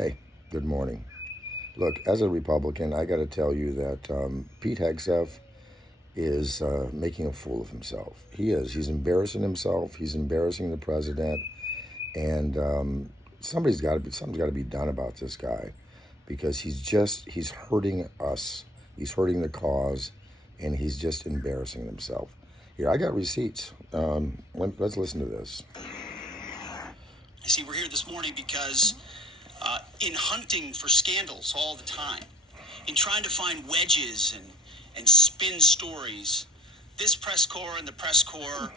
Hey, good morning. Look, as a Republican, I got to tell you that Pete Hegseth is making a fool of himself. He is. He's embarrassing himself. He's embarrassing the president, and something's got to be done about this guy because he's hurting us. He's hurting the cause, and he's just embarrassing himself. Here, I got receipts. Let's listen to this. You see, we're here this morning because in hunting for scandals all the time, in trying to find wedges and spin stories, this press corps and the press corps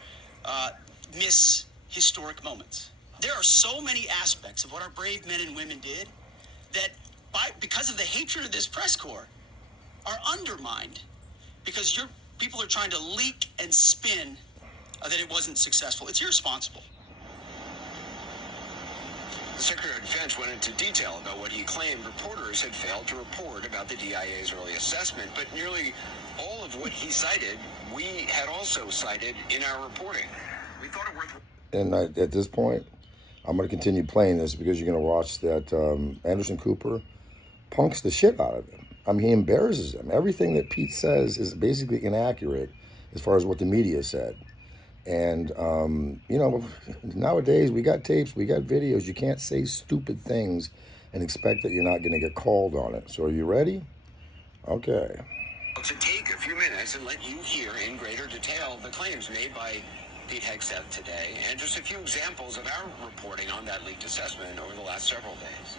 miss historic moments. There are so many aspects of what our brave men and women did that, because of the hatred of this press corps, are undermined because people are trying to leak and spin that it wasn't successful. It's irresponsible. The Secretary of Defense went into detail about what he claimed reporters had failed to report about the DIA's early assessment, but nearly all of what he cited, we had also cited in our reporting. We thought it worth... And at this point, I'm going to continue playing this because you're going to watch that Anderson Cooper punks the shit out of him. I mean, he embarrasses him. Everything that Pete says is basically inaccurate as far as what the media said. And, nowadays we got tapes, we got videos. You can't say stupid things and expect that you're not going to get called on it. So are you ready? Okay. To take a few minutes and let you hear in greater detail the claims made by Pete Hegseth today and just a few examples of our reporting on that leaked assessment over the last several days.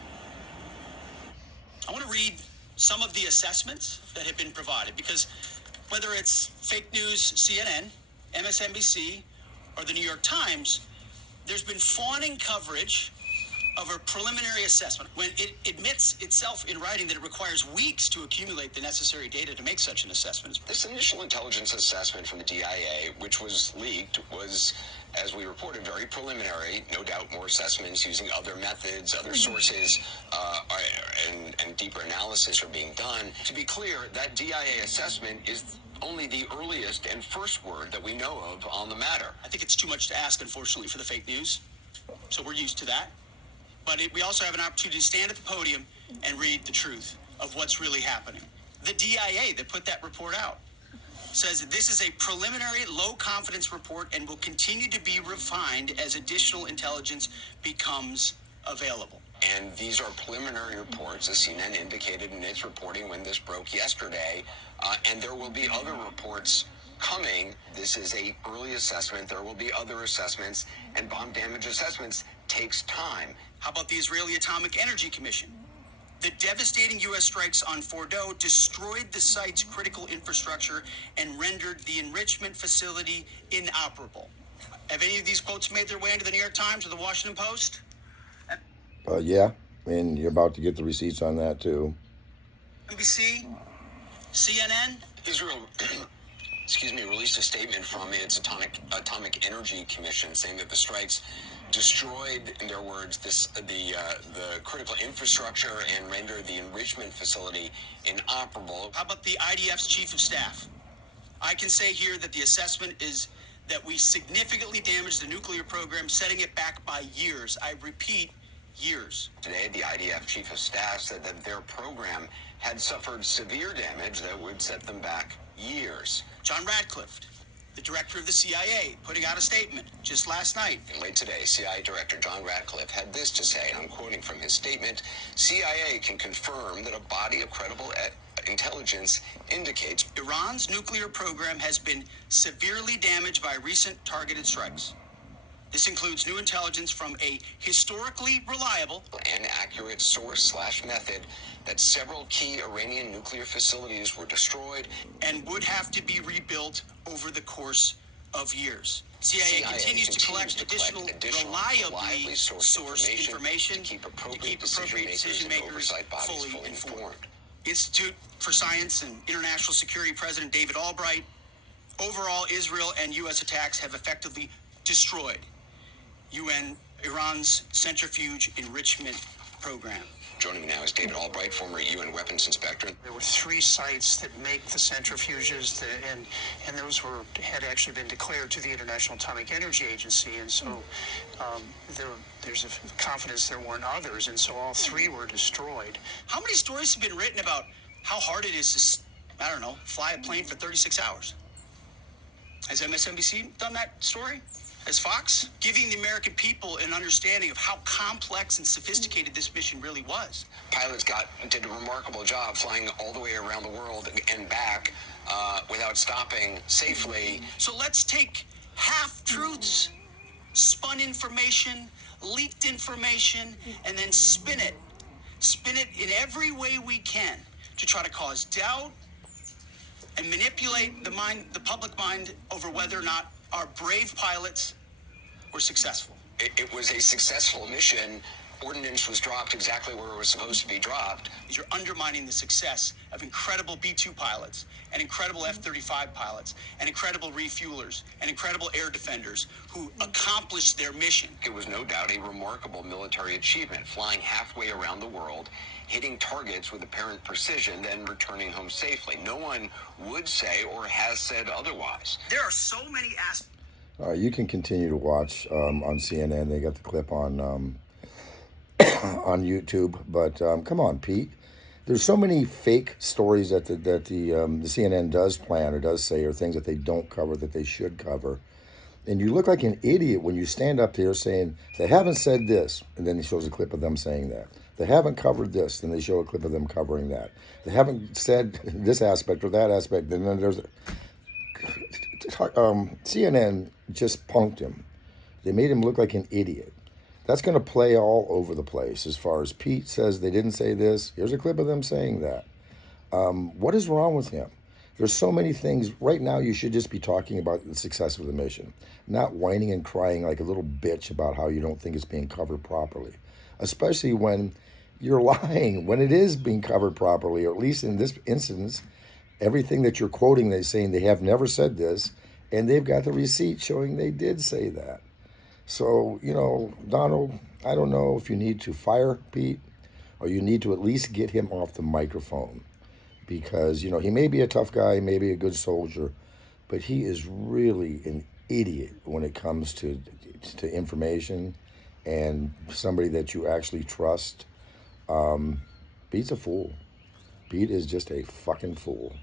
I want to read some of the assessments that have been provided because whether it's fake news, CNN, MSNBC, or the New York Times, there's been fawning coverage of a preliminary assessment when it admits itself in writing that it requires weeks to accumulate the necessary data to make such an assessment. This initial intelligence assessment from the DIA, which was leaked, was, as we reported, very preliminary. No doubt more assessments using other methods, other sources, and deeper analysis are being done. To be clear, that DIA assessment is only the earliest and first word that we know of on the matter. I think it's too much to ask, unfortunately, for the fake news. So we're used to that. But we also have an opportunity to stand at the podium and read the truth of what's really happening. The DIA that put that report out says that this is a preliminary low-confidence report and will continue to be refined as additional intelligence becomes available. And these are preliminary reports, as CNN indicated in its reporting when this broke yesterday, and there will be other reports coming. This is an early assessment. There will be other assessments, and bomb damage assessments takes time. How about the Israeli Atomic Energy Commission? The devastating U.S. strikes on Fordow destroyed the site's critical infrastructure and rendered the enrichment facility inoperable. Have any of these quotes made their way into the New York Times or the Washington Post? Yeah, and you're about to get the receipts on that too. NBC, CNN. Israel, released a statement from its Atomic Energy Commission saying that the strikes destroyed, in their words, the critical infrastructure and rendered the enrichment facility inoperable. How about the IDF's chief of staff? I can say here that the assessment is that we significantly damaged the nuclear program, setting it back by years. I repeat, years. Today, the IDF chief of staff said that their program had suffered severe damage that would set them back years. John Radcliffe, the director of the CIA, putting out a statement just last night. Late today, CIA Director John Radcliffe had this to say, and I'm quoting from his statement, CIA can confirm that a body of credible intelligence indicates Iran's nuclear program has been severely damaged by recent targeted strikes. This includes new intelligence from a historically reliable and accurate source/method that several key Iranian nuclear facilities were destroyed and would have to be rebuilt over the course of years. CIA continues to collect additional reliably sourced information to keep appropriate decision makers fully informed. Institute for Science and International Security President David Albright, overall Israel and U.S. attacks have effectively destroyed Iran's centrifuge enrichment program. Joining me now is David Albright, former UN weapons inspector. There were 3 sites that make the centrifuges, and those had actually been declared to the International Atomic Energy Agency, and so there's a confidence there weren't others, and so all 3 were destroyed. How many stories have been written about how hard it is to, I don't know, fly a plane for 36 hours? Has MSNBC done that story? Has Fox? Giving the American people an understanding of how complex and sophisticated this mission really was. Pilots did a remarkable job flying all the way around the world and back without stopping safely. So let's take half-truths, spun information, leaked information, and then spin it. Spin it in every way we can to try to cause doubt and manipulate the public mind over whether or not our brave pilots were successful. It was a successful mission. Ordnance was dropped exactly where it was supposed to be dropped. You're undermining the success of incredible B-2 pilots and incredible F-35 pilots and incredible refuelers and incredible air defenders who accomplished their mission. It was no doubt a remarkable military achievement, flying halfway around the world, hitting targets with apparent precision, then returning home safely. No one would say or has said otherwise. There are so many aspects. You can continue to watch on CNN. They got the clip on on YouTube. But come on, Pete. There's so many fake stories that the CNN does plan or does say, or things that they don't cover that they should cover. And you look like an idiot when you stand up there saying, they haven't said this, and then he shows a clip of them saying that. They haven't covered this, then they show a clip of them covering that. They haven't said this aspect or that aspect, and then there's... CNN just punked him. They made him look like an idiot. That's going to play all over the place as far as Pete says they didn't say this. Here's a clip of them saying that. What is wrong with him? There's so many things. Right now, you should just be talking about the success of the mission, not whining and crying like a little bitch about how you don't think it's being covered properly, especially when you're lying, when it is being covered properly, or at least in this instance, everything that you're quoting, they're saying they have never said this, and they've got the receipt showing they did say that. So, Donald, I don't know if you need to fire Pete or you need to at least get him off the microphone because, he may be a tough guy, maybe a good soldier, but he is really an idiot when it comes to information and somebody that you actually trust. Pete's a fool. Pete is just a fucking fool.